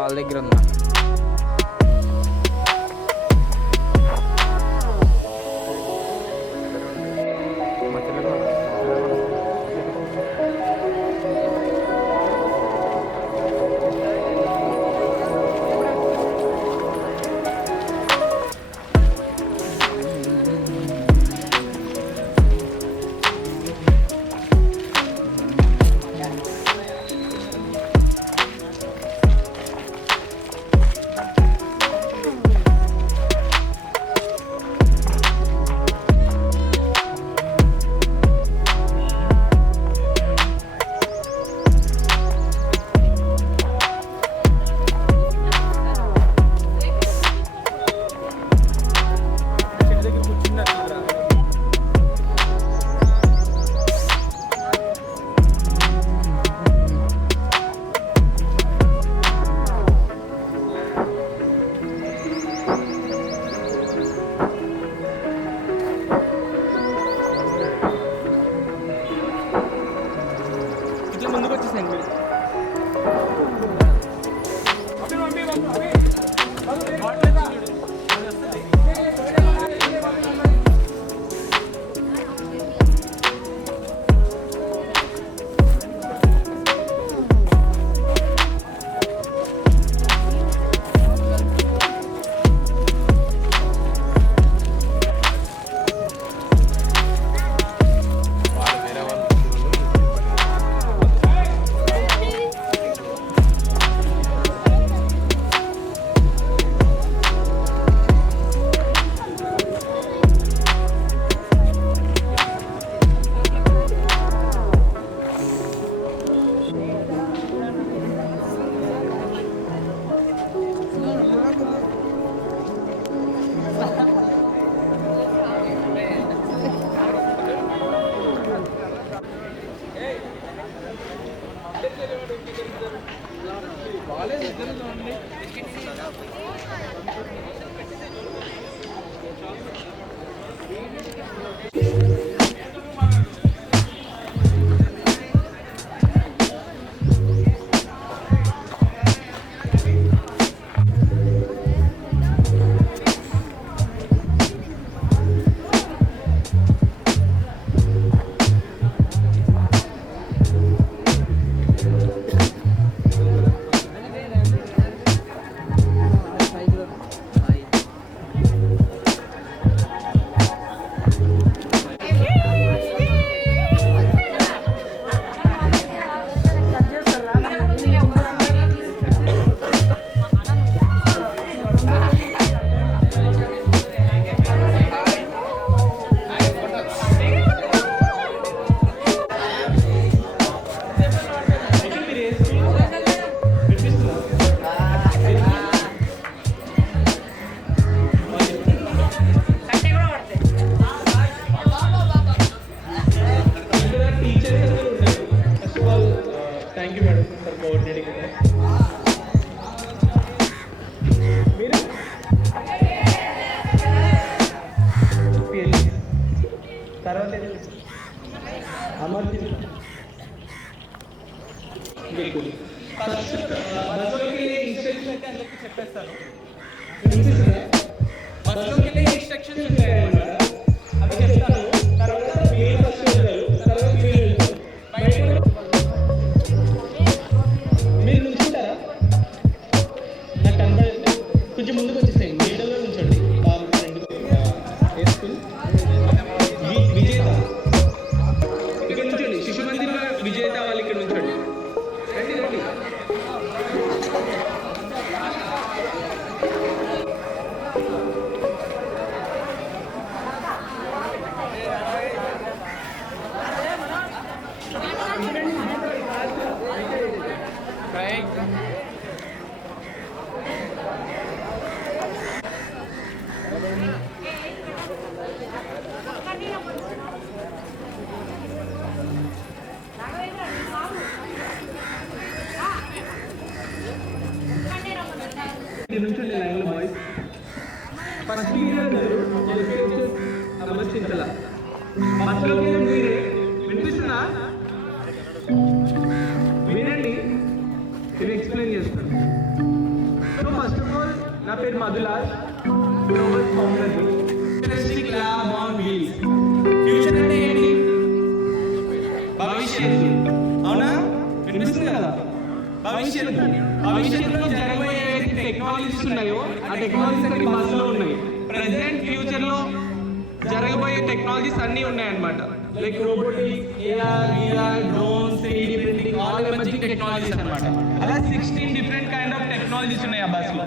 వాళ్ళ దగ్గర ఉందా? చెప్పేస్తాను. బస్సులోకి వెళ్ళే ఇన్స్ట్రక్షన్స్ ఉంటాయి అన్నమాట. అవి చెప్తాను. తర్వాత మీరు ఫస్ట్ వెళ్తారు, తర్వాత మీరు వెళ్తారు. మీరు నుంచుంటారా? నాకు కనబడదు. కొంచెం ముందుకు వచ్చేసేయండి. నీడలో నుంచండి. విజేత ఇక్కడ నుంచండి. శిశు మందిర విజేత వాళ్ళు ఇక్కడ నుంచండి. రండి రండి. నుంచి లైన్లో బాయ్స్ ఫస్ట్ అమర్చించాల బస్సులోకి మీరే వినిపిస్తుందా? వినండి, ఇది ఎక్స్ప్లెయిన్ చేస్తాను. పేరు Madhulaj, global founder, futuristic lab on wheels. Future అంటే ఏంటి? భవిష్యత్తు. అవునా? వినిపిస్తుంది కదా? భవిష్యత్తులో జరగబోయే టెక్నాలజీస్ ఉన్నాయో ఆ టెక్నాలజీస్ అన్ని బస్సులో ఉన్నాయి. ప్రెసెంట్ ఫ్యూచర్లో జరగబోయే టెక్నాలజీస్ అన్నీ ఉన్నాయన్నమాట. Like robotics, AR, VR, drones, 3D printing, all emerging technologies అన్నమాట. అలా 16 డిఫరెంట్ కైండ్ ఆఫ్ టెక్నాలజీస్ ఉన్నాయి ఆ బస్సులో.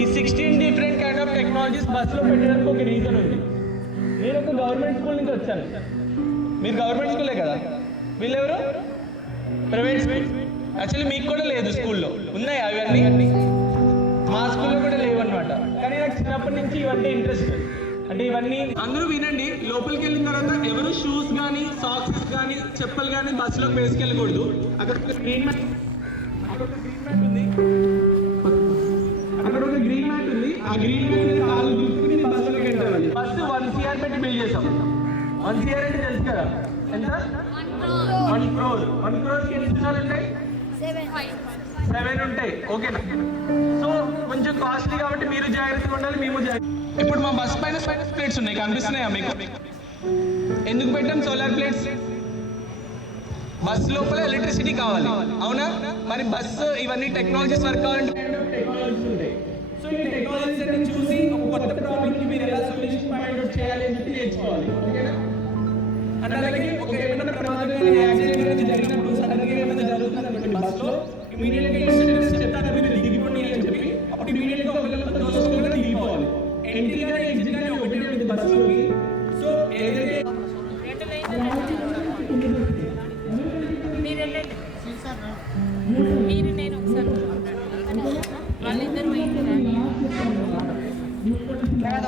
ఈ 16 డిఫరెంట్ కైండ్ ఆఫ్ టెక్నాలజీస్ బస్సులో పెట్టడానికి ఒక రీజన్ ఉంది. నేను ఒక గవర్నమెంట్ స్కూల్ నుంచి వచ్చాను. మీరు గవర్నమెంట్ స్కూలే కదా? వీళ్ళెవరు? Private school. యాక్చువల్లీ మీకు కూడా లేదు స్కూల్లో. ఉన్నాయా అవన్నీ? మా స్కూల్లో కూడా లేవన్నమాట. కానీ నాకు చిన్నప్పటి నుంచి ఇవన్నీ ఇంట్రెస్ట్. అంటే ఇవన్నీ అందరూ వినండి. లోపలికి వెళ్ళిన తర్వాత ఎవరు షూస్ కానీ, సాక్స్ కానీ, చెప్పులు కానీ బస్సులోకి వేసుకెళ్ళకూడదు. అక్కడ ఒక గ్రీన్ మ్యాట్ ఉంది. అక్కడ ఒక గ్రీన్ మ్యాట్ ఉంది. ఆ గ్రీన్ మ్యాట్ మీద కాలు దుక్కుని బస్సులోకి వెళ్ళాలి. బస్సు 1 CR పెట్టి బిల్డ్ చేసాం. 1 CR అంటే తెలుసు కదా? ఎంత? 1 crore. 1 crore కి ఎన్ని సినిమాలు ఉంటాయి? 7 ఉంటాయి. ఓకేనా? సో కొంచెం కాస్ట్లీ కాబట్టి మీరు జాగ్రత్తగా ఉండాలి, మేము జాగ్రత్త. ఇప్పుడు మా బస్ పైన ప్లేట్స్ ఉన్నాయి, కనిపిస్తున్నాయా మీకు? ఎందుకు పెట్టాం సోలార్ ప్లేట్స్? బస్ లోపల ఎలక్ట్రిసిటీ కావాలి, అవునా? మరి బస్సు ఇవన్నీ టెక్నాలజీస్ వర్క్ కావాలంటే టెక్నాలజీస్ ఉంటాయి. సో ఈ టెక్నాలజీస్ అన్ని చూసి ఒక కొత్త ప్రాబ్లమ్కి మీరు ఎలా సొల్యూషన్ ఫైండ్ అవుట్ చేయాలి అని చెప్పి నేర్చుకోవాలి. ఓకేనా? అలాగే ఒక ఏమైనా ప్రమాదం యాక్సిడెంట్ జరిగినప్పుడు సడన్గా ఏమైనా జరుగుతుంది అనుకోండి బస్సులో, ఇమీడియట్గా ఇన్స్ట్రక్షన్స్ చెప్తారు మీరు దిగిపోండి అని చెప్పి. అప్పుడు ఇమీడియట్గా ఒకరితో దోసుకోకుండా దిగిపోవాలి. ఎంట్రీ కానీ ఎగ్జిట్ కానీ ఒకటే ఉంటుంది బస్సులోకి. సో ఏదైతే మీరు నేను ఒకసారి వాళ్ళిద్దరు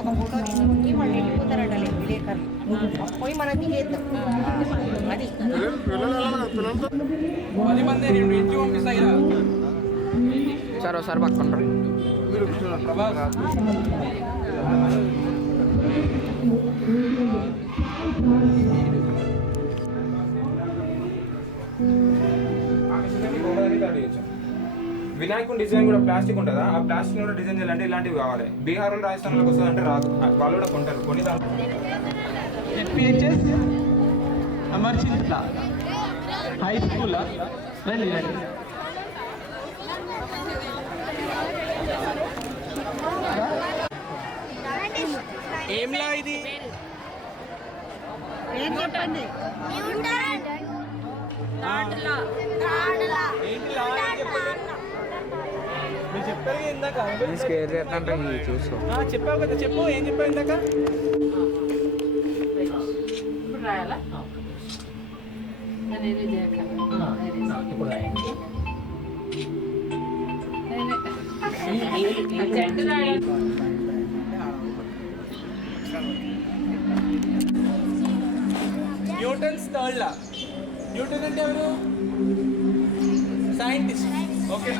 ఒక ఫోటో తీసుకుని వాళ్ళు వెళ్ళిపోతారట విలేకరులు పోయి మనం దిగేద్దాం. అది 10 మంది ఇంటి పంపిస్తాయి సార్ ఒకసారి పక్కన వినాయకుని డిజైన్ కూడా ప్లాస్టిక్ ఉంటుందా? ఆ ప్లాస్టిక్ కూడా డిజైన్ చేయాలంటే ఇలాంటివి కావాలి. బీహార్ వాళ్ళు రాజస్థాన్లోకి వస్తుందంటే రాదు, వాళ్ళు కూడా కొంటారు. కొన్ని HPHS అమర్చింత హై స్కూల్ రండి. ఏంలా ఇది? ఏం చెప్పండి? మీరు చెప్పారు ఇందాక, చూసుకో. చెప్పావు కదా, చెప్పు. ఏం చెప్పావు ఇందాక? ఇప్పుడు రాయాలా? ఇప్పుడు న్యూటన్స్ థర్డ్ లా. న్యూటన్ అంటే ఎవరు? సైంటిస్ట్. ఓకే.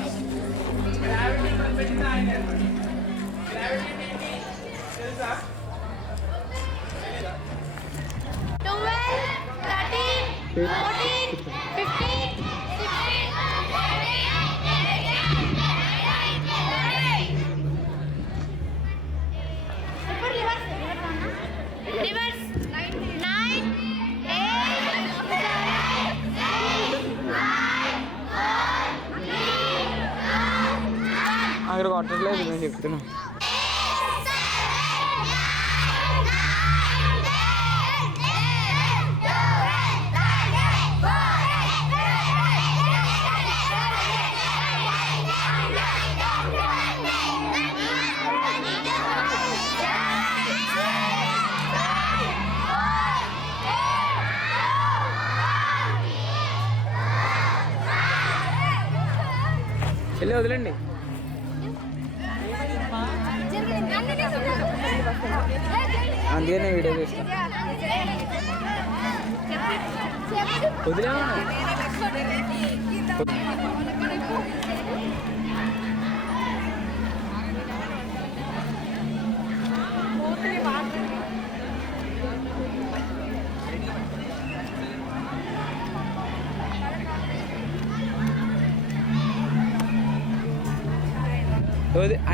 గ్రావిటీ కనిపెట్టిన ఆయన. గ్రావిటీ ఏంటి తెలుసా? 12, 13, 14, 15, 16, 17, reverse 9, 8, 7, 6, 5, 4, 3, 2, 1. అక్కడ కొట్టట్లేదు, నేను చెప్తున్నా. వెళ్ళి వదిలేండి. అందుకే నేను వీడియో చేస్తాను. వదిలేమా?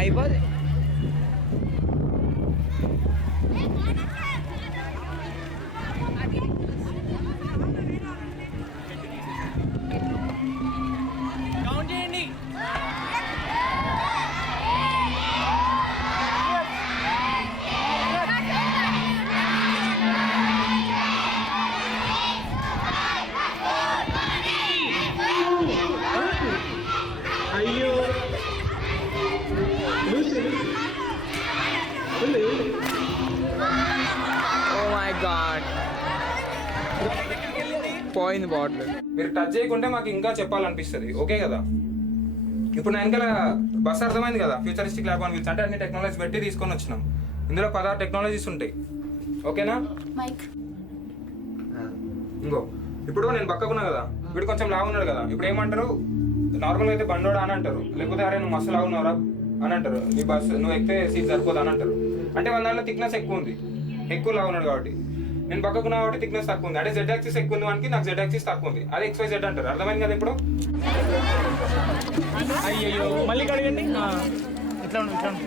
అయిపోదు. కౌంట్ చేయండి. అయ్యో ఓ మై గాడ్, పోయింది బాటిల్. మీరు టచ్ చేయకుంటే మాకు ఇంకా చెప్పాలనిపిస్తుంది. ఓకే కదా? ఇప్పుడు నా వెనకాల బస్ అర్థమైంది కదా, ఫ్యూచరిస్టిక్ ల్యాబ్ అని అంటే అన్ని టెక్నాలజీస్ పెట్టి తీసుకొని వచ్చినాం. ఇందులో 16 టెక్నాలజీస్ ఉంటాయి. ఓకేనా? ఇంకో ఇప్పుడు నేను పక్కకున్నా కదా, వీడు కొంచెం లావు ఉన్నాడు కదా, ఇప్పుడు ఏమంటారు? నార్మల్గా అయితే బండోడా అని అంటారు, లేకపోతే అరే నువ్వు మస్తు లావు ఉన్నావురా అని అంటారు. నీ బస్ నువ్వు ఎక్కితే సీట్ సరిపోదు అని అంటారు. అంటే మన దాంట్లో థిక్నెస్ ఎక్కువ ఉంది, ఎక్కువ లావు ఉన్నాడు కాబట్టి. నేను పక్కకున్నా కాబట్టి థిక్నెస్ తక్కువ ఉంది. అంటే జెడ్ యాక్సిస్ ఎక్కువ ఉంది వానికి, నాకు జెడ్ యాక్సిస్ తక్కువ ఉంది. అది XYZ అంటారు. అర్థమైంది కదా ఇప్పుడు? అయ్యో మళ్ళీ కడగండి. ఇట్లా ఉండు, ఇట్లా ఉండు.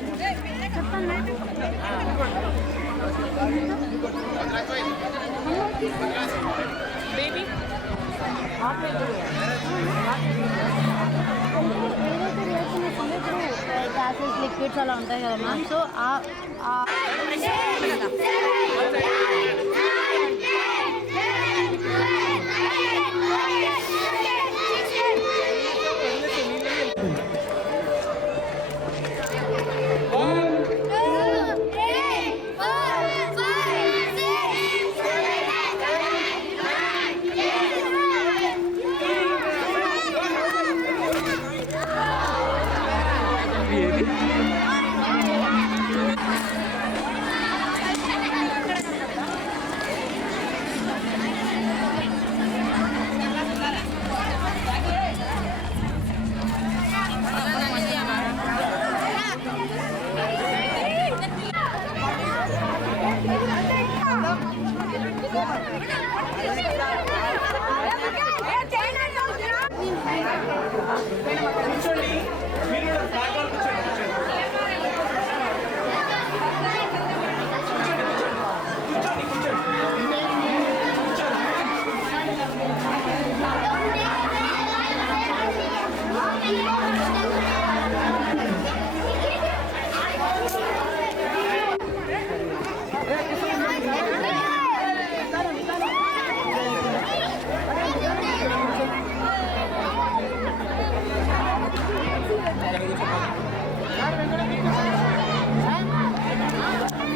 గ్యాసెస్ లిక్విడ్స్ అలా ఉంటాయి కదా మ్యామ్. సో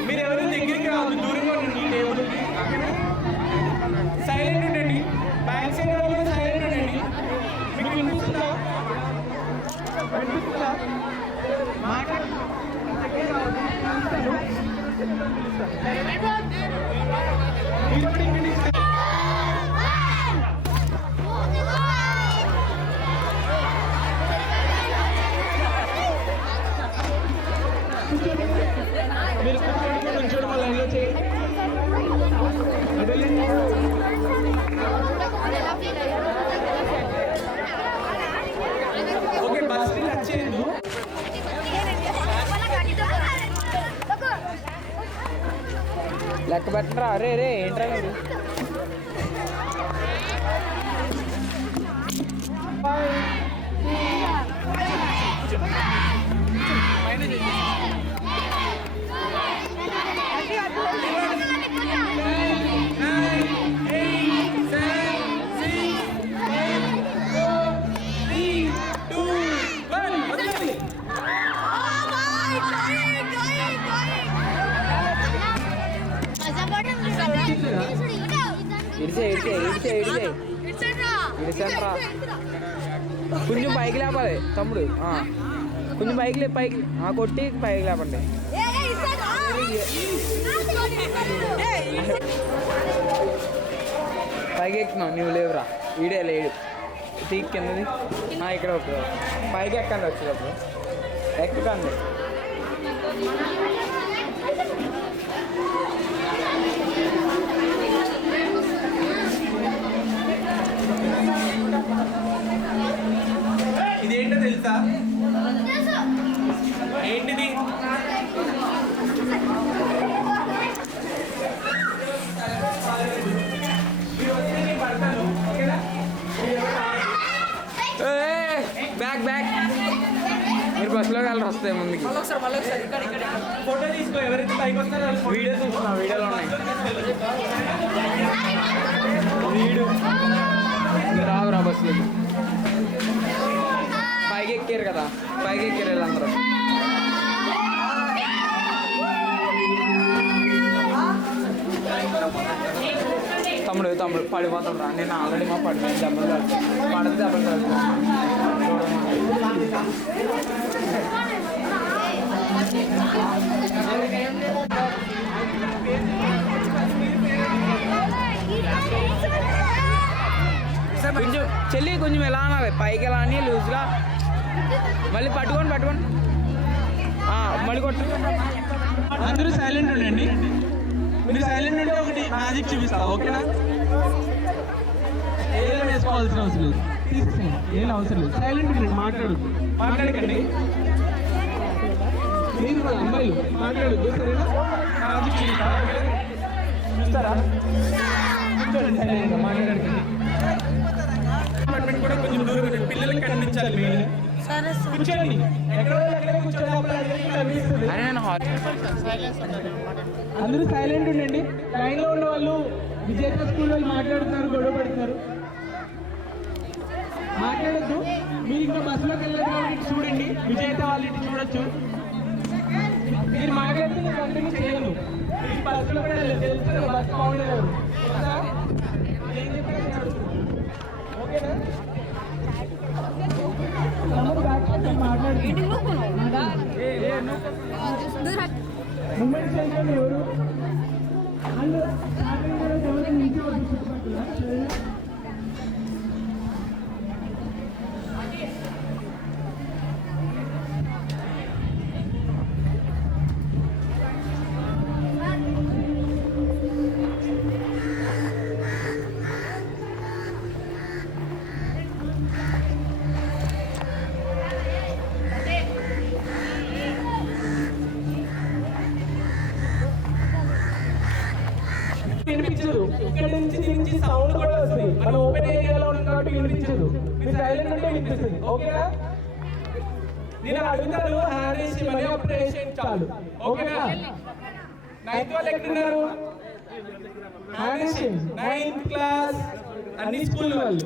మీరు ఎవరైనా దగ్గరికి రావద్దు, దూరంగా ఉండండి. టేబుల్ సైలెంట్ ఉండండి. బ్యాక్ సైడ్ వాళ్ళు సైలెంట్ ఉండండి. మీకు వినిపిస్తుందా? వినిపిస్తుందా? మాట్లాడు. మీరు కూర్చోండి, నుంచోండి, మళ్ళీ లైన్లో చేయండి. ఓకే, బస్ టచ్ చేయొద్దు. లెక్క పెట్టరా? అరే రే ఏంట్రా మీరు? ఇడిసేంట్రా. కొంచెం పైకి లేపాలి తమ్ముడు, కొంచెం పైకి పైకి కొట్టి పైకి లేపండి. పైకి ఎక్కుతున్నావు నువ్వు, లేవురా ఈడే లేడు. తీక్ కిందది ఇక్కడ ఒక పైకి ఎక్కండి, వచ్చేటప్పుడు ఎక్కుకండి. ఇదేంటో తెలుసా? మీరు బస్సులో వెళ్ళరు వస్తాయి ముందుకి. ఫోటో తీసుకో, ఎవరైతే పైకి వస్తారో వీడియో చూస్తున్నా, వీడియోలో ఉన్నాయి. రావురా బస్సులకి. పైకి ఎక్కారు కదా, పైకి ఎక్కారు వీళ్ళందరూ. తమ్ముడు పడిపోతాం రా. నేను ఆల్రెడీ మా పడిపోయి దెబ్బలు పడితే దెబ్బలు కొంచెం చెల్లి కొంచెం ఎలా అనాలి, పైకి ఎలా అని లూజ్గా మళ్ళీ పట్టుకొని మళ్ళీ కొట్టు. అందరూ సైలెంట్ ఉండండి. మీరు సైలెంట్ ఉంటే ఒకటి మ్యాజిక్ చూపిస్తా, ఓకేనా? ఏం వేసుకోవాల్సిన అవసరం లేదు, ఏం అవసరం లేదు. సైలెంట్ ఉండండి, మాట్లాడకండి. మీరు కూడా అమ్మాయిలు మాట్లాడద్దు, సరేనా? మ్యాజిక్ చూపిస్తా, చూస్తారా? కూర్చోండి సైలెంట్గా, మాట్లాడకండి. కూడా కొంచెం దూరం పిల్లలకి కనిపించాలి. మీరు కూర్చోండి, ఎక్కడో కూర్చోండి, కనిపిస్తుంది. అందరూ సైలెంట్ ఉండండి. లైన్లో ఉన్న వాళ్ళు విజేత స్కూల్ వాళ్ళు మాట్లాడుతున్నారు, గొడవ పడుతున్నారు. మాట్లాడద్దు. మీరు ఇంకా బస్సులోకి వెళ్ళదు కాబట్టి చూడండి, విజేత వాళ్ళ ఇంటి చూడొచ్చు. మీరు మాట్లాడితే నేను కంటిన్యూ చేయను. మీరు బస్సులో కూడా వెళ్ళలేదు, తెలుసు బస్సు బాగుండలేదు. ఏం చెప్పారు? ఓకేనా? మాట్లాడుతుంది మూమెంట్స్ ఏంటంటే ఎవరు వినిపించదు. ఇక్కడ నుంచి సౌండ్ కూడా వస్తుంది. మనం ఓపెన్ ఏరియాలో ఉన్నాం కాబట్టి వినిపించదు. మీరు సైలెంట్ ఉంటే వినిపిస్తుంది, ఓకేనా? నేను అడుగుతాను, హ్యాండ్ వేసి మనీ ఆపరేషన్ చాలు, ఓకేనా? 9th వాళ్ళు ఎక్కడున్నారు? హ్యాండ్ వేసి 9th క్లాస్ అన్ని స్కూల్ వాళ్ళు.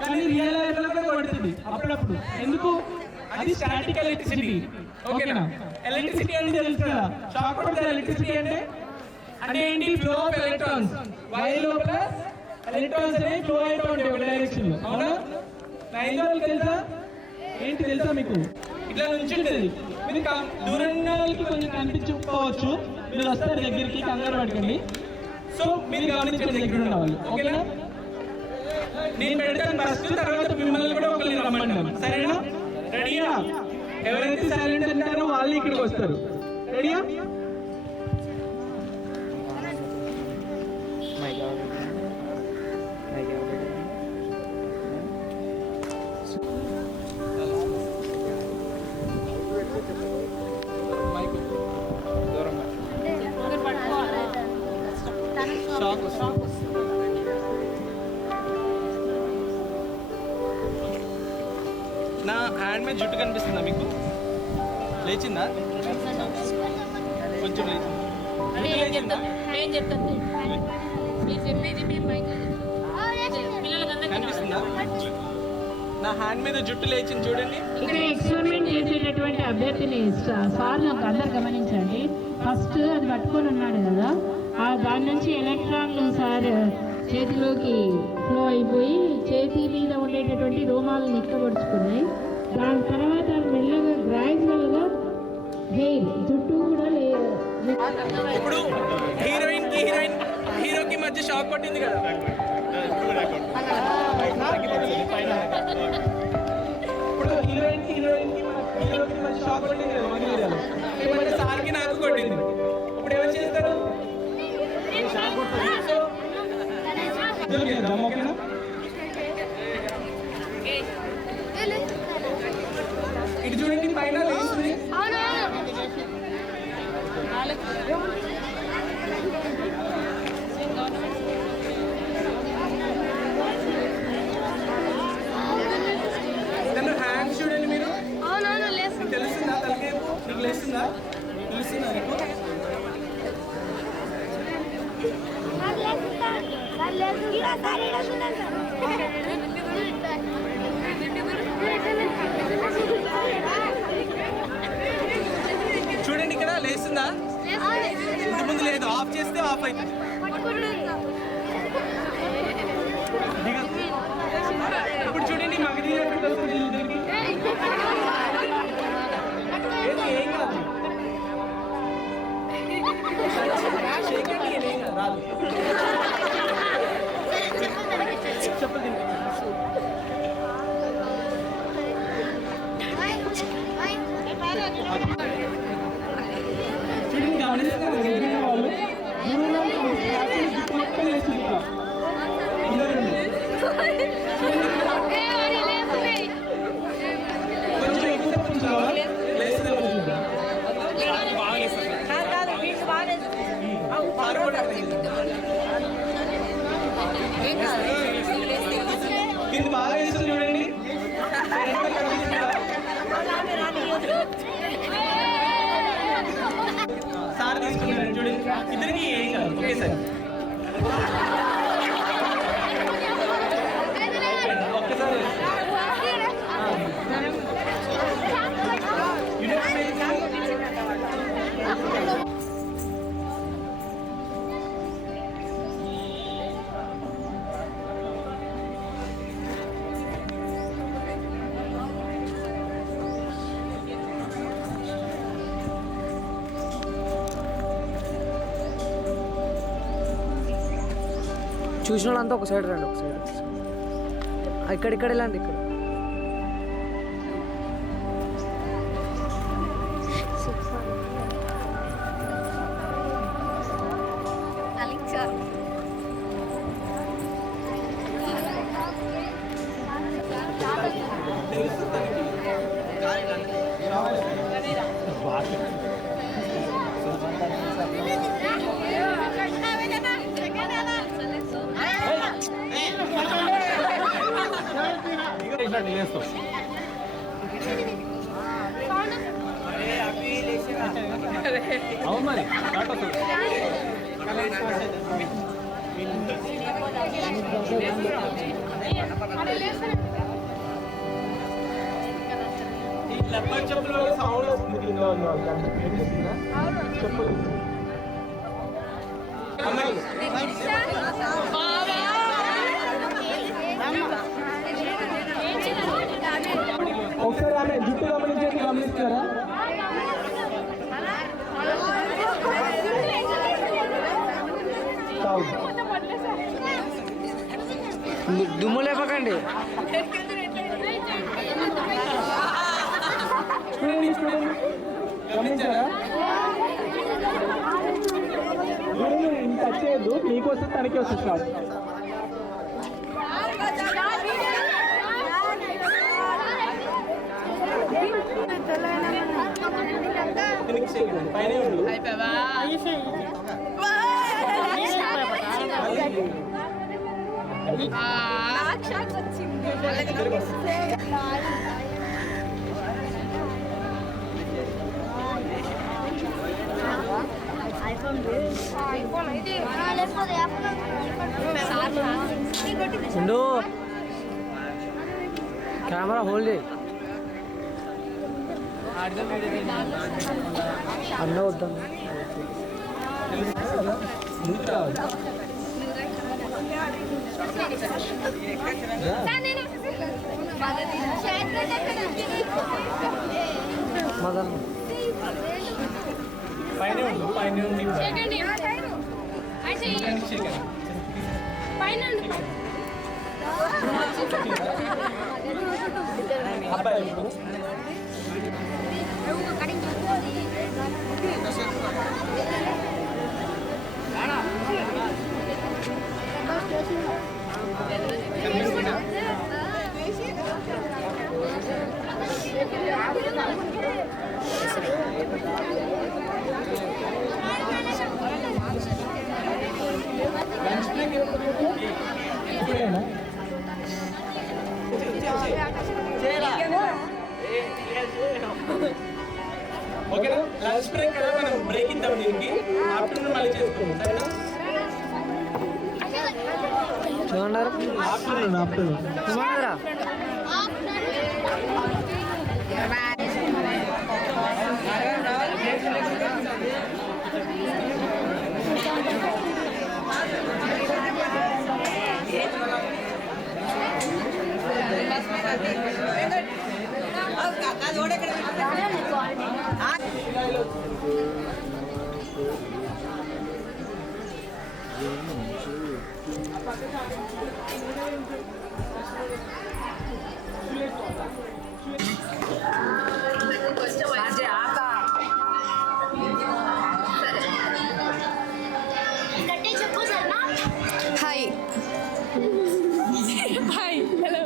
కానీ రియల్ లైఫ్ లో కూడా పడుతుంది అప్పుడప్పుడు. ఎందుకు? అది స్టాటిక్ ఎలక్ట్రిసిటీ, ఓకేనా? ఎలక్ట్రిసిటీ అంటే తెలుసు కదా, షాక్ కొడితే ఎలక్ట్రిసిటీ అంటే ఏంటి? Flow of electrons. వైర్ లోపల ఎలక్ట్రాన్స్ అనేవి ఫ్లో అవుతూ ఉంటాయి ఒక డైరెక్షన్ లో, అవునా? 9th వాళ్ళకి తెలుసా? ఏంటి తెలుసా మీకు? ఇట్లా నుంచి ఉంటుంది. మీరు దూరంగా వాళ్ళకి కొంచెం కనిపించకపోవచ్చు, మీరు వస్తారు దగ్గరికి, కంగారు పడకండి. సో మీరు గమనించండి దగ్గర ఉన్న వాళ్ళు, ఓకేనా? నేను పెడతాను ఫస్ట్, తర్వాత మిమ్మల్ని కూడా ఒకరిని రమ్మంటాను, సరేనా? రెడీయా? ఎవరైతే సైలెంట్ ఉంటారో వాళ్ళు ఇక్కడికి వస్తారు. రెడీయా? నా హ్యాండ్ మీద జుట్టు కనిపిస్తుందా మీకు? లేచిందా? కొంచెం లేచిందా? కనిపిస్తుందా? నా హ్యాండ్ మీద జుట్టు లేచింది చూడండి. ఇక్కడ ఎక్స్పెరిమెంట్ చేసేటటువంటి అభ్యర్థిని సార్ నాకు అందరు గమనించండి. ఫస్ట్ అది పట్టుకొని ఉన్నాడు కదా, దాని నుంచి ఎలక్ట్రాన్లు సార్ చేతిలోకి ఫ్లో అయిపోయి చేతి మీద ఉండేటటువంటి రోమాలు నిక్కబడుచుకున్నాయి. దాని తర్వాత మెల్లగా గ్రాడ్యువల్గా హెయిర్ జుట్టు కూడా ఇప్పుడు హీరోకి మధ్య షాక్ పట్టింది కదా, ఇప్పుడు హీరోకి మధ్య షాక్ పట్టింది కదా మన ఏరియాలో. ఇప్పుడు సార్కి నాకు కొట్టింది. ఇప్పుడు ఎవరు చేస్తారు? ఓకేనా? ఇటు చూడండి, పైన లేస్తుంది. హ్యాండ్ చూడండి మీరు. చూడండి ఇక్కడ లేస్తుందా? ఇంత ముందు లేదు, ఆఫ్ చేస్తే ఆఫ్ అవుతుంది. ఇప్పుడు చూడండి మగది ఏం కాదు, రాదు. చెప్పండి చూడండి గమనిస్తున్నారు వాళ్ళు కొంచెం ఎక్కువ కింద బాగా వేస్తుంది చూడండి. సార్ తీసుకున్నారు చూడండి, ఇద్దరికి ఏం కాదు ఒకేసారి. ఒక్కసారి చూసిన వాళ్ళంతా ఒక సైడ్ రండి, ఒక సైడ్. ఇక్కడిక్కడ వెళ్ళండి, ఇక్కడ. అవును మరి లబ్బర్ చెప్పుల సౌండ్ వస్తుంది కింద చెప్పులు. ఒకసారి ఆమె జుట్టు గమనించేది గమనిస్తారా? దుమ్ము లేపకండి. చూడండి చూడండి గమనించారా? టచ్ చేయొద్దు, నీకు వస్తుంది తనకి వస్తుంది స్టార్ట్. పైన ఉండు. ఉండు, కెమెరా హోల్డ్ చేయి. అన్న వద్దాం మదన్ పైన ఉండు, పైన అబ్బాయి ఓకేనా? లంచ్ బ్రేక్ కదా, మనం బ్రేక్ ఇద్దాం దీనికి. ఆఫ్టర్నూన్ మళ్ళీ చేసుకుంటాం. ఏమన్నారు ఏమన్నారా Hi. Hi. Hello.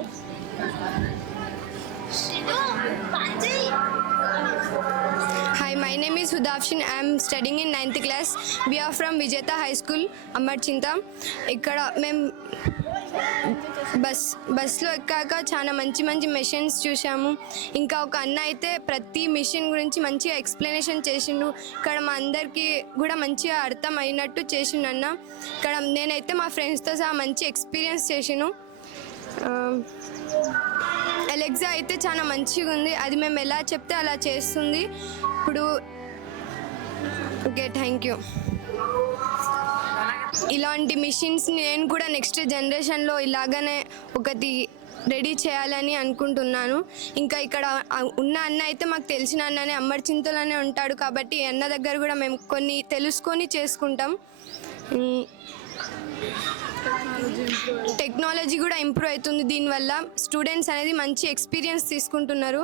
Hi, my name is Hudafshin. I am studying in 9th class. We are from Vijeta High School, Amarchinta. ఇక్కడ మేము బస్లో ఎక్కాక చాలా మంచి మంచి మెషిన్స్ చూసాము. ఇంకా ఒక అన్న అయితే ప్రతి మిషన్ గురించి మంచిగా ఎక్స్ప్లెనేషన్ చేసిండు. ఇక్కడ మా అందరికీ కూడా మంచిగా అర్థం అయినట్టు చేసిండు అన్న. ఇక్కడ నేనైతే మా ఫ్రెండ్స్తో సహా మంచి ఎక్స్పీరియన్స్ చేసాను. అలెక్సా అయితే చాలా మంచిగా ఉంది. అది మేము ఎలా చెప్తే అలా చేస్తుంది. ఇప్పుడు ఓకే, థ్యాంక్ యూ. ఇలాంటి మిషన్స్ నేను కూడా నెక్స్ట్ జనరేషన్లో ఇలాగనే ఒకటి రెడీ చేయాలని అనుకుంటున్నాను. ఇంకా ఇక్కడ ఉన్న అన్న అయితే మాకు తెలిసిన అన్ననే అమర్చింతలోనే ఉంటాడు కాబట్టి అన్న దగ్గర కూడా మేము కొన్ని తెలుసుకొని చేసుకుంటాం. టెక్నాలజీ కూడా ఇంప్రూవ్ అవుతుంది. దీనివల్ల స్టూడెంట్స్ అనేది మంచి ఎక్స్పీరియన్స్ తీసుకుంటున్నారు.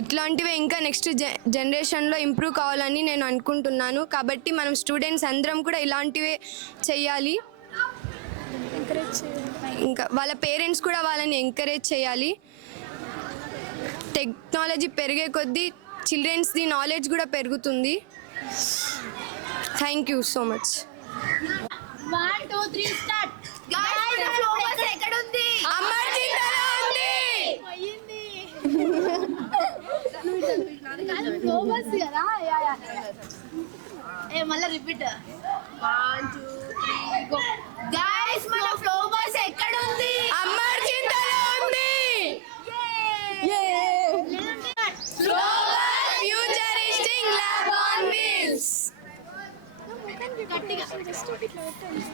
ఇట్లాంటివే ఇంకా నెక్స్ట్ జనరేషన్లో ఇంప్రూవ్ కావాలని నేను అనుకుంటున్నాను. కాబట్టి మనం స్టూడెంట్స్ అందరం కూడా ఇలాంటివే చెయ్యాలి. ఇంకా వాళ్ళ పేరెంట్స్ కూడా వాళ్ళని ఎంకరేజ్ చేయాలి. టెక్నాలజీ పెరిగే కొద్దీ చిల్డ్రన్స్ది నాలెడ్జ్ కూడా పెరుగుతుంది. Thank you so much. 1 2 3 start. ఎక్కడ ఉంది? అమర్చింతలో ఉంది. ఫ్లోబస్ కదా. ఏ మళ్ళీ రిపీట్. 1 2 3 గో. గైస్ మన ఫ్లోబస్ ఎక్కడ ఉంది? అమర్చింతలో ఉంది. ఫ్లోబస్ ఫ్యూచరిస్టిక్ ల్యాబ్ ఆన్ వీల్స్.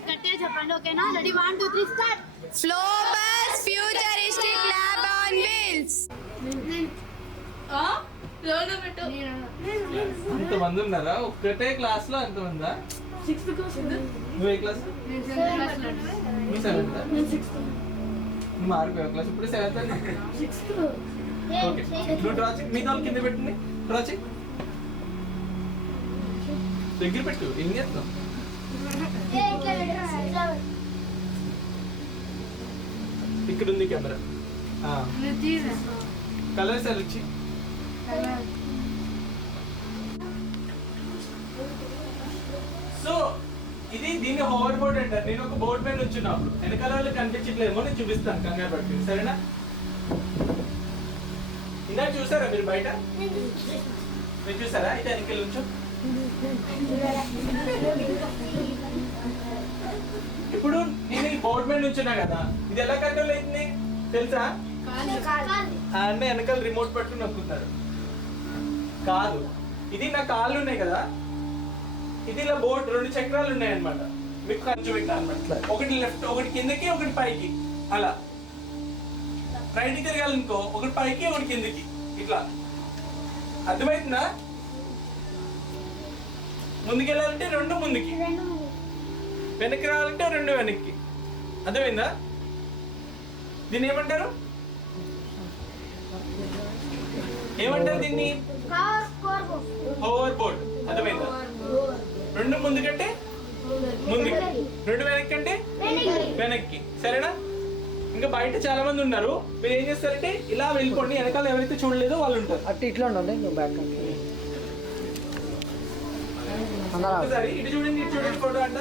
గట్టిగా చెప్పండి, ఓకేనా? Ready 1 2 3 start. ఫ్లోబస్ ఫ్యూచరిస్టిక్ ల్యాబ్ ఆన్ వీల్స్. అంతమంది ఉన్నారా ఒక్కటే క్లాస్ లో? అంతమందా? 6th class. నువ్వు ఏ క్లాస్? నువ్వు 7th. నువ్వు మారిపోయావు క్లాస్. ఇప్పుడు 7th. ఓకే, నువ్వు డ్రా చేయి. మీ వాళ్ళు కింద పెట్టింది డ్రా చేయి. దగ్గర పెట్టు. ఏం చేస్తున్నావు? ఇక్కడ ఉంది కెమెరా. కలర్స్ రుచి. సో ఇది దీన్ని హోవర్ బోర్డ్ అంటారు. నేను ఒక బోర్డు మీద నుంచున్నప్పుడు వెనకాల వాళ్ళకి కనిపించట్లేమో నేను చూపిస్తాను, కంగారు పడుతుంది. సరేనా? ఇందాక చూసారా మీరు బయట? మీరు చూసారా? అయితే వెనకాల నుంచో. ఇప్పుడు నేను ఈ బోర్డు మీద నుంచున్నా కదా, ఇది ఎలా కంట్రోల్ అవుతుంది తెలుసా? అన్నీ వెనకాల రిమోట్ పట్టుకుని నొక్కుతారు. కాదు, ఇది నా కాళ్ళు ఉన్నాయి కదా, ఇది ఇలా బోర్డు 2 చక్రాలు ఉన్నాయి అనమాట. మీకు ఖర్చు పెట్టాను అనమాట. ఒకటి లెఫ్ట్, ఒకటి కిందకి, ఒకటి పైకి. అలా రైట్ తిరగాలనుకో, ఒకటి పైకి, ఒకటి కిందకి. ఇట్లా అర్థమవుతుందా? ముందుకు వెళ్ళాలంటే 2 ముందుకి, వెనక్కి రావాలంటే 2 వెనక్కి. అర్థమైందా? దీన్ని ఏమంటారు? ఏమంటారు దీన్ని? Hoverboard. అర్థమైందా? 2 ముందుకంటే ముందుకి, 2 వెనక్కి అంటే వెనక్కి. సరేనా? ఇంకా బయట చాలా మంది ఉన్నారు. మీరు ఏం చేస్తారంటే ఇలా వెళ్ళిపోండి. వెనకాల ఎవరైతే చూడలేదో వాళ్ళు ఉంటారు. అటు ఇట్లా ఉండండి. బ్యాక్ ఒకసారి ఇటు చూడండి, ఇటు చూడండి ఫోటో అంట.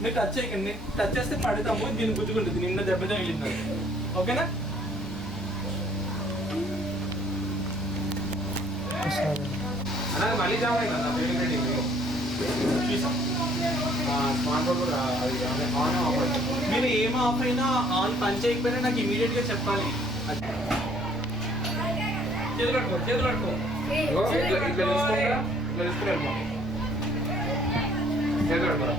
మీరు టచ్ చేయకండి. టచ్ చేస్తే పడతాము. దీన్ని గుద్దుకుంటుంది. నిన్న దెబ్బ తగిలింది. ఓకేనా? అలా మళ్ళీ జామ్ అయిందా ప్రింటింగ్ స్మార్ట్ బోర్డ్ కూడా అది ఆన్ ఆఫ్ అవుతుంది. మీరు ఏం ఆఫ్ అయినా ఆన్ పని చేయకపోయినా నాకు ఇమీడియట్ గా చెప్పాలి. చేతులు కట్టుకో ఇగో ఇట్లా తీసుకుంటా ఇట్లా తీసుకుని వెళ్ళిపో. చేతులు కట్టుకోరా.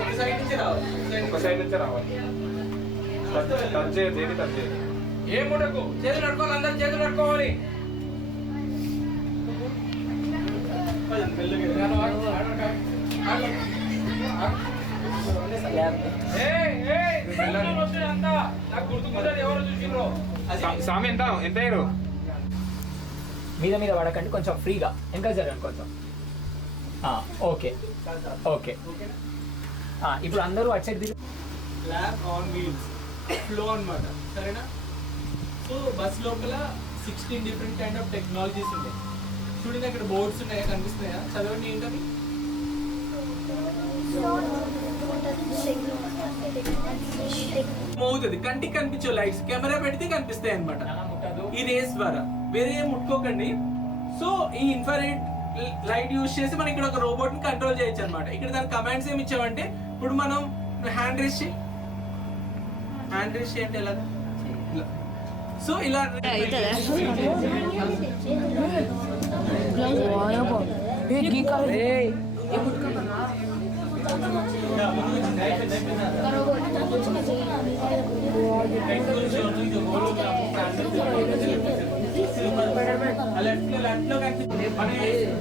ఒక సైడ్ నుంచి రావాలి. ఒక సైడ్ నుంచే రావాలి. టచ్ చేయదు, ఏది టచ్ చేయదు. ఏం ఉండకు, చేతులు కట్టుకోవాలి, అందరు చేతులు కట్టుకోవాలి. స్వామి ఎంత ఎంత అయ్యారు? మీద మీద పడకండి, కొంచెం ఫ్రీగా ఇంకా జరగండి కొంచెం. Okay okay. ఇప్పుడు అందరూ అటు సైడ్ దిగు. ల్యాబ్ ఆన్ వీల్స్ ఫ్లో అన్నమాట, సరేనా? సో బస్ లోపల 16 డిఫరెంట్ కైండ్ ఆఫ్ టెక్నాలజీస్ ఉన్నాయి. చూడండి అక్కడ బోర్డ్స్ ఉన్నాయా, కనిపిస్తున్నాయా? చదవండి ఏంటవి? అవుతుంది కంటికి కనిపించే లైట్స్, కెమెరా పెడితే కనిపిస్తాయి అన్నమాట. ఈ రేస్ ద్వారా వేరే ఏం ముట్టుకోకండి. సో ఈ ఇన్ఫ్రారెడ్ లైట్ యూజ్ చేసి మనం ఇక్కడ ఒక రోబోట్ ని కంట్రోల్ చేయొచ్చు అన్నమాట. ఇక్కడ దాని కమాండ్స్ ఏమి ఇచ్చామంటే, ఇప్పుడు మనం హ్యాండ్ రేస్ అంటే ఎలా? సో ఇలా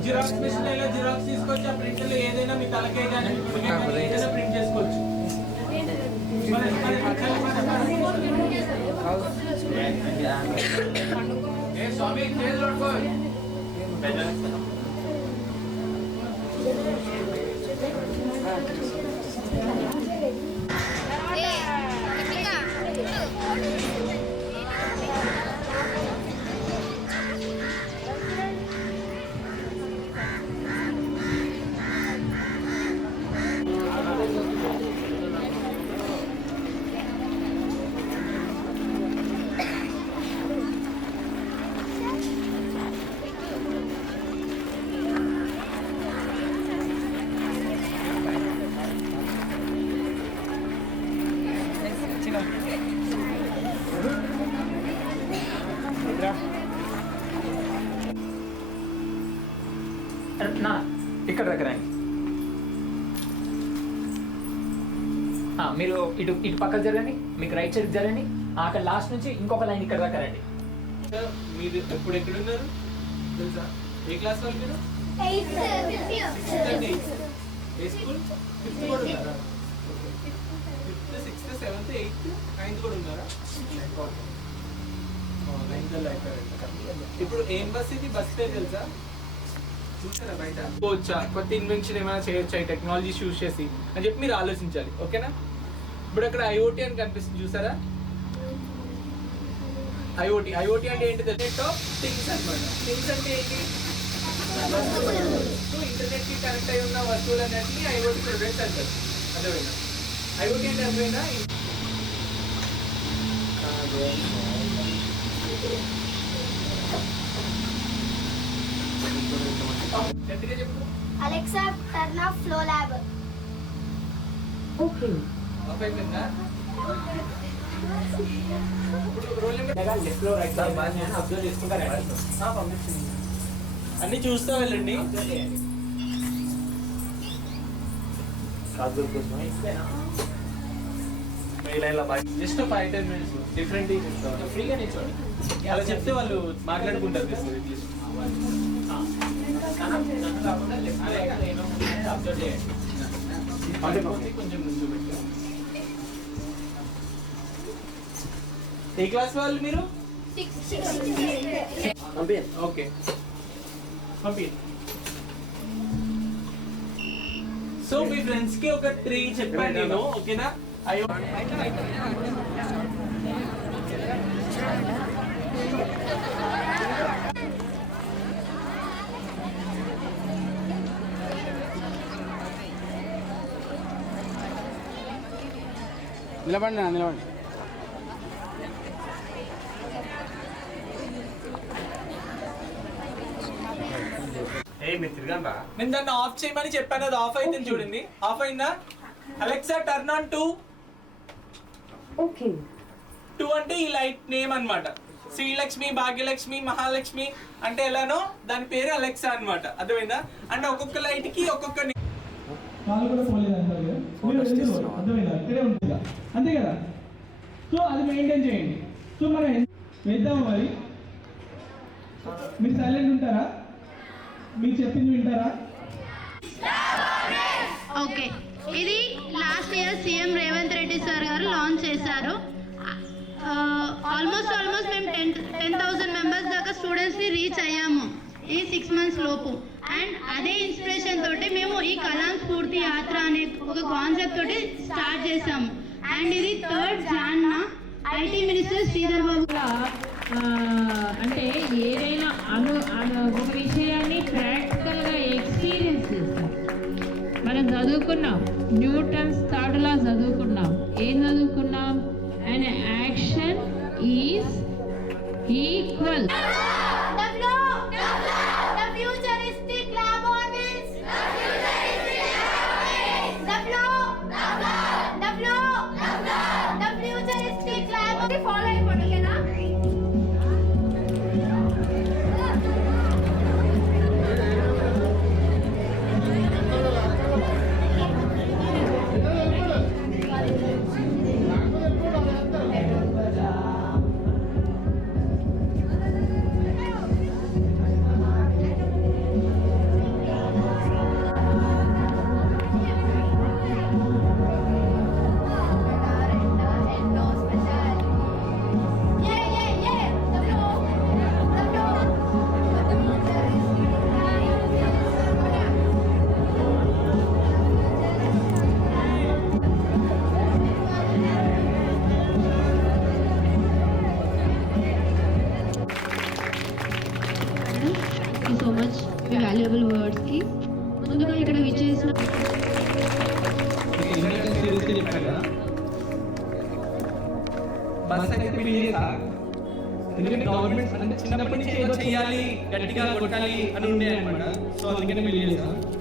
జిరాక్స్ మెషిన్ లో జిరాక్స్ తీసుకొచ్చి ఆ ప్రింటర్ లో ఏదైనా మీ తలకే కానీ ఏదైనా ప్రింట్ చేసుకోవచ్చు. స్వామి చేతులు పట్టుకో. ఇక్కడ దగ్గర మీరు ఇటు ఇటు పక్కకు జరగండి, మీకు రైట్ సైడ్ జరగండి. అక్కడ లాస్ట్ నుంచి ఇంకొక లైన్ ఇక్కడ దాకా రండి. మీరు ఎప్పుడు ఎక్కడున్నారు తెలుసా? ఏ క్లాస్ వాళ్ళు మీరు? ఏ స్కూల్? 5th కూడా ఉన్నారా? 5th, 6th, 7th, 8th, 9th కూడా ఉన్నారా? 9th లో అయిపోయారు. ఇప్పుడు ఏం బస్ ఇది? బస్ పేరు తెలుసా? చూసారా బయట? పోవచ్చా, కొత్త ఇన్వెన్షన్ ఏమైనా చేయొచ్చా ఈ టెక్నాలజీస్ యూజ్ చేసి అని చెప్పి మీరు ఆలోచించాలి. ఓకేనా? ఇప్పుడు అక్కడ ఐఓటీ అని కనిపిస్తుంది, చూసారా? ఐఓటీ అంటే ఏంటి? నెట్ ఆఫ్ థింగ్స్ అన్నమాట. థింగ్స్ అంటే ఏంటి? ఇంటర్నెట్ కి కనెక్ట్ అయి ఉన్న వస్తువులన్నింటినీ ఐఓటీ ప్రొడక్ట్స్ అంటారు. అర్థమైనా? ఐఓటీ అంటే అర్థమైనా? Alexa, turn off flow lab. Okay. అన్ని చూస్తా వెళ్ళండి. జస్ట్ 5-10 minutes డిఫరెంట్ ఫ్రీగా నేర్చుకోండి. అలా చెప్తే వాళ్ళు మాట్లాడుకుంటారు. కొంచెం ఏ క్లాస్ వాళ్ళు మీరు? 6. ఓకే పంపి. సో మీ ఫ్రెండ్స్ కి ఒక 3 చెప్పాను నేను, ఓకేనా? అయ్యో నిలబడి నేను దాన్ని ఆఫ్ చేయమని చెప్పాను, అది ఆఫ్ అయితే చూడండి. ఆఫ్ అయిందా? Alexa turn on 2. ఓకే 2 అంటే ఈ లైట్ నేమ్ అన్నమాట. శ్రీలక్ష్మి, భాగ్యలక్ష్మి, మహాలక్ష్మి అంటే ఎలానో దాని పేరు అలెక్సా అన్నమాట. అర్థమైందా? అంటే ఒక్కొక్క లైట్ కి ఒక్కొక్క వాళ్ళు కూడా పోలేదు అంటారు కదా, మీరు ఎందుకు అర్థమైందా? ఇక్కడే ఉంటుంది అంతే కదా. సో అది మెయింటైన్ చేయండి. సో మనం వేద్దాము. మరి మీరు సైలెంట్ ఉంటారా? మీరు చెప్పింది వింటారా? ఓకే, ఇది last year CM Revanth Reddy sir గారు లాంచ్ చేశారు. ఆల్మోస్ట్ మేము 10,000 మెంబర్స్ దాకా స్టూడెంట్స్ని రీచ్ అయ్యాము ఈ 6 months లోపు. అండ్ అదే ఇన్స్పిరేషన్ తోటి మేము ఈ కలాం స్ఫూర్తి యాత్ర అనే ఒక కాన్సెప్ట్ తోటి స్టార్ట్ చేసాము. అండ్ ఇది 3rd January IT minister Sridhar Babu అంటే ఏదైనా ఒక విషయాన్ని ప్రాక్టికల్గా ఎక్స్పీరియన్స్ చేస్తాం. మనం చదువుకున్నాం, న్యూటన్స్ థర్డ్ లా చదువుకున్నాం. ఏం చదువుకున్నాం? And action is equal. Follow అయిపోండి ఓకేనా? సో మచ్ వాల్యుబుల్ వర్డ్స్కి. ముందుగా ఇక్కడ విచ్చేసిన బస్ ఎందుకంటే గవర్నమెంట్ అంటే చిన్నప్పటి నుంచి ఏదో చేయాలి, గట్టిగా కొట్టాలి అని ఉండే అనమాట. సో అందుకనే మీరు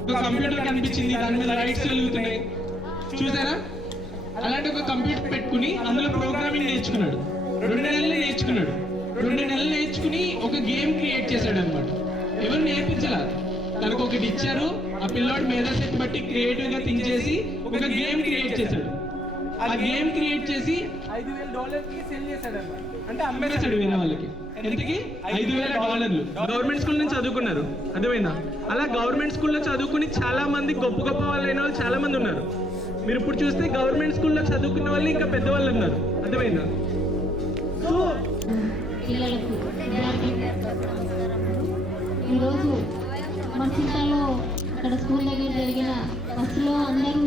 ఒక కంప్యూటర్ కనిపించింది, దాని మీద లైట్స్ వెలుగుతున్నాయి చూసారా? అలాంటి ఒక కంప్యూటర్ పెట్టుకుని అందులో ప్రోగ్రామింగ్ నేర్చుకున్నాడు. 2 నెలలు నేర్చుకున్నాడు. 2 నెలలు నేర్చుకుని ఒక గేమ్ క్రియేట్ చేశాడు అనమాట. ఎవరు నేర్పించాల, తనకు ఒకటి ఇచ్చారు. ఆ పిల్లోడు మేధశక్తి బట్టి క్రియేటివ్ గా థింక్ చేసి ఒక గేమ్ క్రియేట్ చేశాడు. ఆ గేమ్ క్రియేట్ చేసి $5,000 సెల్ చేశాడు అనమాట. అంటే అమ్మేశాడు వేరే వాళ్ళకి. ఎంతకి? $5,000. గవర్నమెంట్ స్కూల్ నుంచి చదువుకున్నారు. అర్థమైందా? అలా గవర్నమెంట్ స్కూల్లో చదువుకుని చాలా మంది గొప్ప గొప్ప వాళ్ళు అయిన వాళ్ళు చాలా మంది ఉన్నారు. మీరు ఇప్పుడు చూస్తే గవర్నమెంట్ స్కూల్లో చదువుకున్న వాళ్ళు ఇంకా పెద్దవాళ్ళు ఉన్నారు. అర్థమైందా? సో పిల్లలకు ఈరోజు మన చింతలో అక్కడ స్కూల్ దగ్గర జరిగిన బస్సులో అందరూ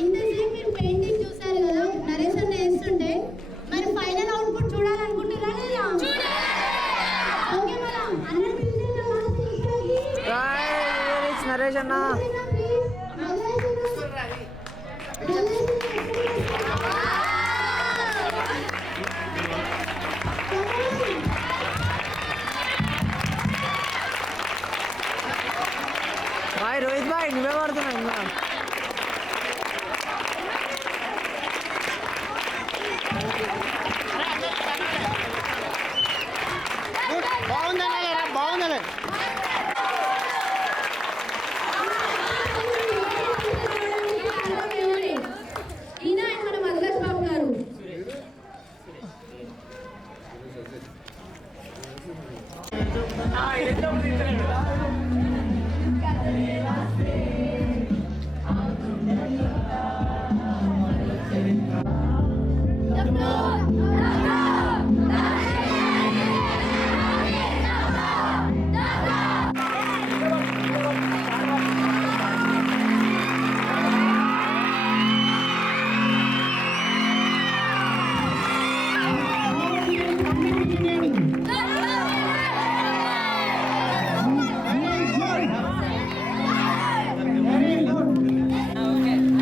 ఇంతసేపు మీరు పెయింటింగ్ చూసారు కదా, నరేష్ అన్న వేస్తుంటే, మరి ఫైనల్ అవుట్పుట్ చూడాలనుకుంటున్నారా లేదా? ఓకే మన అన్న నరేష్ అన్న బాయ్ రోహిత్ బాయ్ నువ్వే పడుతున్నావు ఇంకా బాగుందనే ఈయన మన మల్లేష్ బాబు గారు.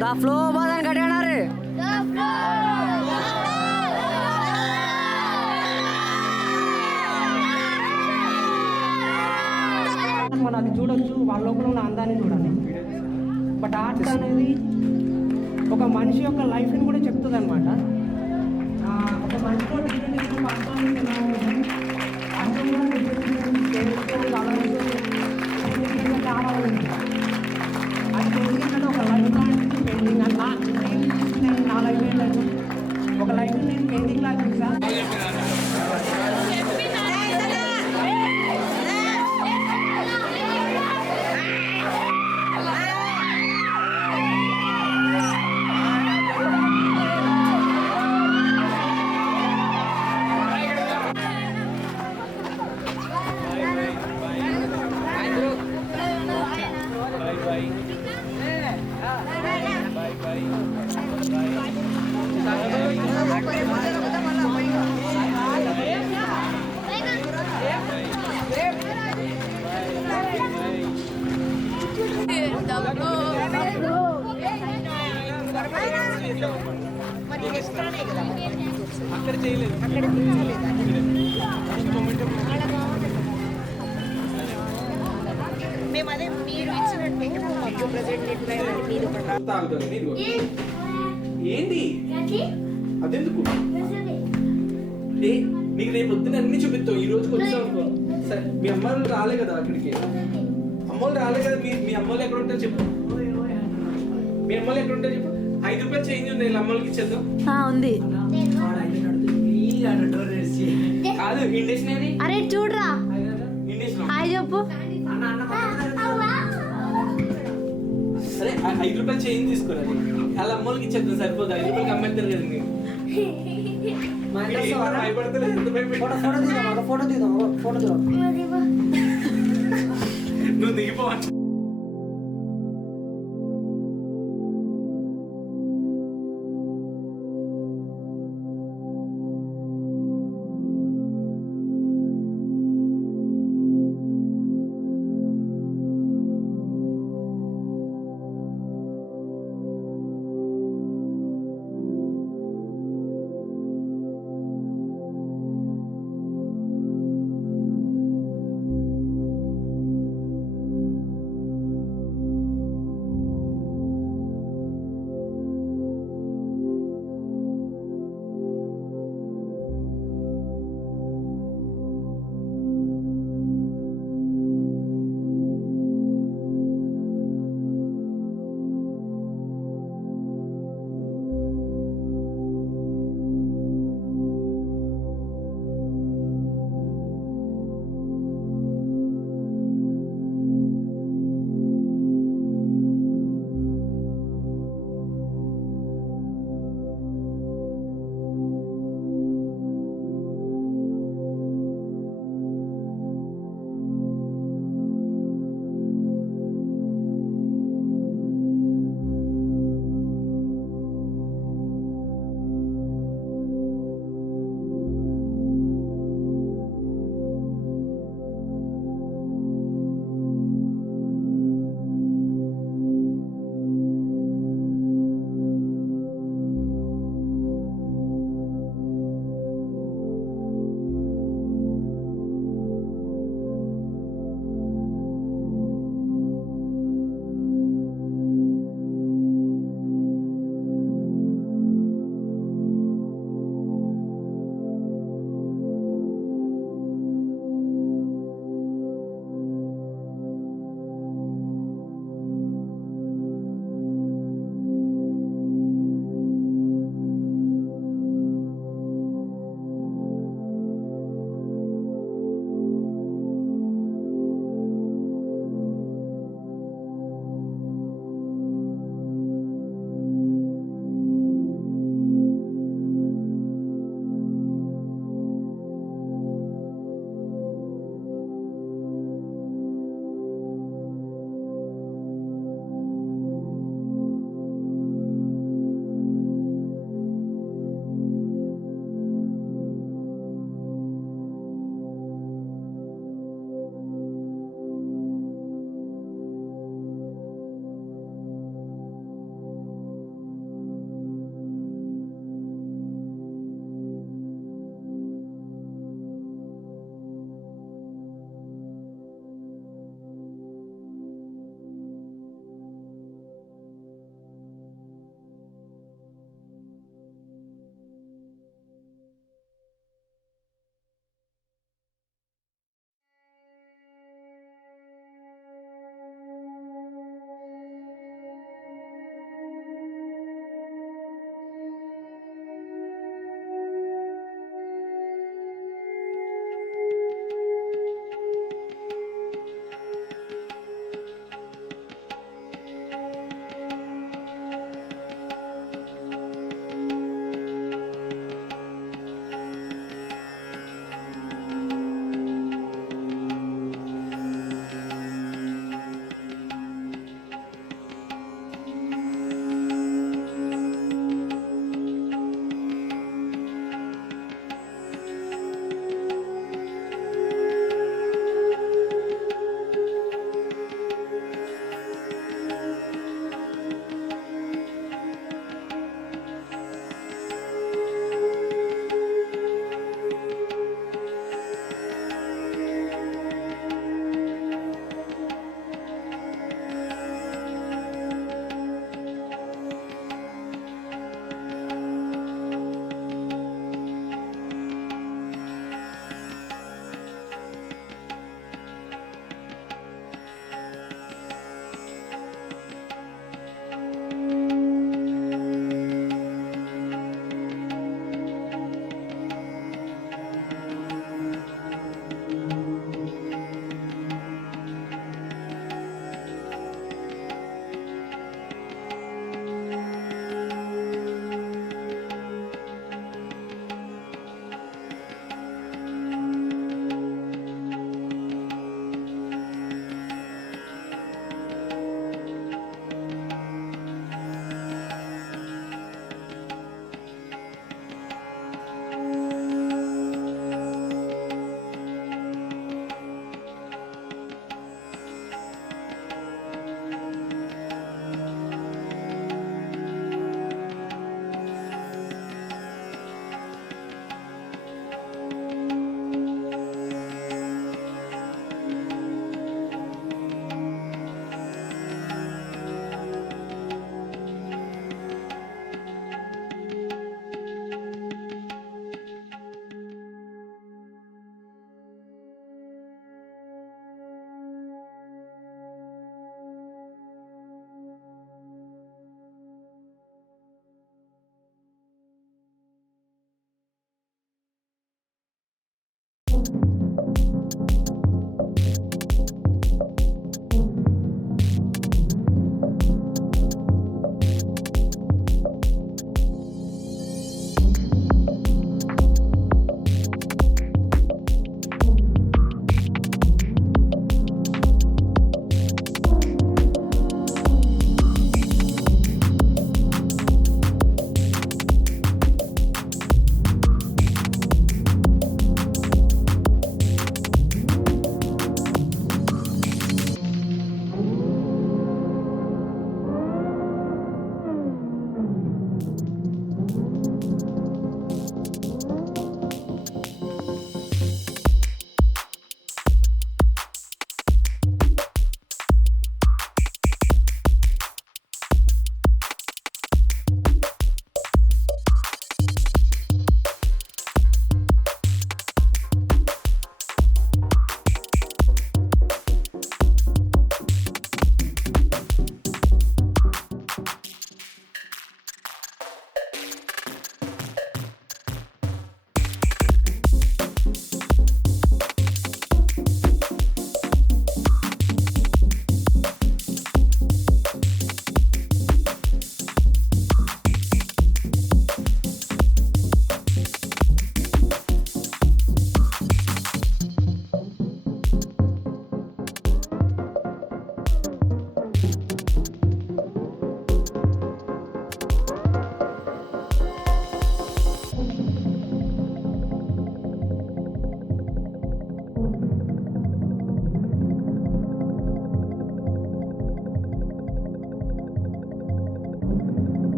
దా ఫ్లో బాధని కట్టాడారే మనం అది చూడొచ్చు, వాళ్ళ లోపల ఉన్న అందాన్ని చూడాలి. బట్ ఆర్ట్ అనేది ఒక మనిషి యొక్క లైఫ్ని కూడా చెప్తుంది అనమాట. ఒక మనిషిలో డిఫరెంట్ అర్థాలు అర్థం కూడా కావాలి. అది పెయింటింగ్ ఒక లైఫ్ లాంటిది. పెయింటింగ్ నా లైఫ్ ఏంటంటే ఒక లైఫ్ నేను పెయింటింగ్ లాగా చూసా. అక్కడ చేయలేదు. మేము అదే మీరు ఇచ్చినట్టు ప్రెసెంట్ ఏంటి అదెందుకు? నీకు రేపు పొద్దున అన్ని చూపిస్తావు. ఈ రోజుకి వచ్చావు అనుకో. సరే మీ అమ్మాయిలు రాలే కదా అక్కడికి. అమ్మోళ్ళు రాలే కదా. మీ అమ్మలు ఎక్కడ ఉంటారు చెప్పు. మీ అమ్మలు ఎక్కడ ఉంటారు చెప్పు. 5 రూపాయలు చేంజ్ ఉంది. అమ్మలకి ఇచ్చేద్దాం. ఉంది. కాదు ఇండేషన్ ఏది? అరే చూడరా, ఇండేషన్ హాయ్ చెప్పు. సరే 5 రూపాయలు చేంజ్ తీసుకురండి. వాళ్ళ అమ్మలకి ఇచ్చేద్దాం. సరిపోదు. 5 రూపాయలకి అమ్మేస్తారు కదా మీరు. భయపడతలేదు. ఎంత భయపెట్టు. ఫోటో తీద్దాం. నువ్వు దిగిపోవచ్చు.